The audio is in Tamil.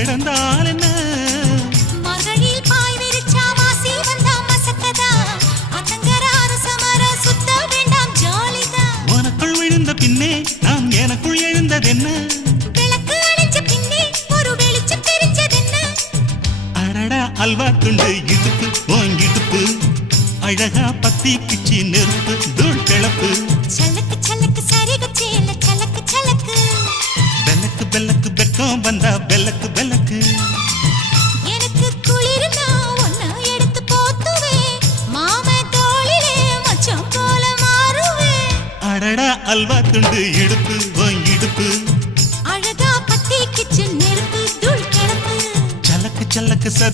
கிடந்தால் என்ன மகளில் பாய் விரிச்சா வாசி வந்தா மசக்கதா அத்தங்கர அரசமர சுத்த வேண்டாம் ஜாலிதான் உனக்குள் விழுந்த பின்னே நான் எனக்குள் எழுந்ததென்ன விளக்கு அணைஞ்ச பின்னே ஒரு வெளிச்சம் தெரிஞ்சதென்ன அடடா அல்வா துண்டு இடுப்பு ஓங்கிடுப்பு அழகா பத்தி கிச்சி நெருப்பு தூள் கிளப்பு சலக்கு சலக்கு சரிக சேல சலக்கு சலக்கு பெல்லக்கு பெல்லக்கு பெக்கம் வந்தா பெல்லக்கு பெல்லக்கு எனக்கு குளிர்னா ஒன்ன எடுத்து போத்துவே மாம தோளிலே மச்சான் போல மாறுவே அடடா அல்வா துண்டு இடுப்பு ஓங்கிடுப்பு அழகா பத்தி கிச்சு நெருப்பு தூள் கிளப்பு சலக்கு சலக்கு